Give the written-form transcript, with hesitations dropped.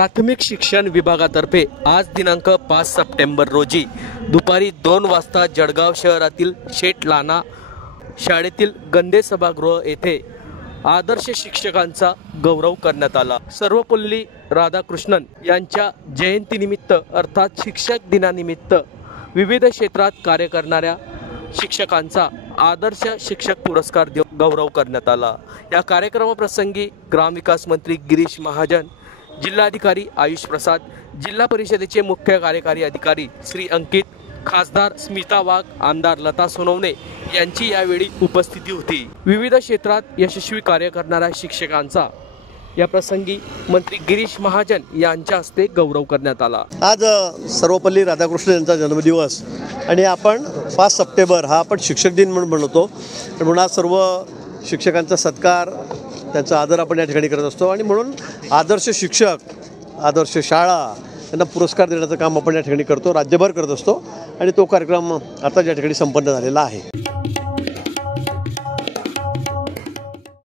प्राथमिक शिक्षण विभागातर्फे आज दिनांक 5 सप्टेंबर रोजी दुपारी 2 वाजता जळगाव शहरातील शेठ लाना शाळेतील गंदे सभागृह येथे आदर्श शिक्षकांचा गौरव करण्यात आला। सर्वपल्ली राधाकृष्णन यांच्या जयंतीनिमित्त अर्थात शिक्षक दिनानिमित्त विविध क्षेत्रात कार्य करणाऱ्या शिक्षकांचा आदर्श शिक्षक पुरस्कार देऊन गौरव करण्यात आला। या कार्यक्रमाप्रसंगी ग्रामविकास मंत्री गिरीश महाजन, जिल्हाधिकारी आयुष प्रसाद, जिल्हा परिषदेचे मुख्य कार्यकारी अधिकारी श्री अंकित, खासदार स्मिता वाघ, आमदार लता सोनवणे यांची यावेळी उपस्थिती होती। विविध क्षेत्रात यशस्वी कार्य करणाऱ्या शिक्षकांचा या प्रसंगी मंत्री गिरीश महाजन यांच्या हस्ते गौरव करण्यात आला। आज सर्वपल्ली राधाकृष्णन यांचा जन्मदिवस आणि आपण 5 सप्टेंबर हा आपण शिक्षक दिन म्हणून बनवतो। म्हणून आज सर्व शिक्षकांचा सत्कार, त्यांचा आदर आपण या ठिकाणी करत असतो आणि म्हणून आदर्श शिक्षक, आदर्श शाळा यांना पुरस्कार देण्याचं काम आपण या ठिकाणी करतो, राज्यभर करत असतो आणि तो कार्यक्रम आता या ठिकाणी संपन्न झालेला आहे।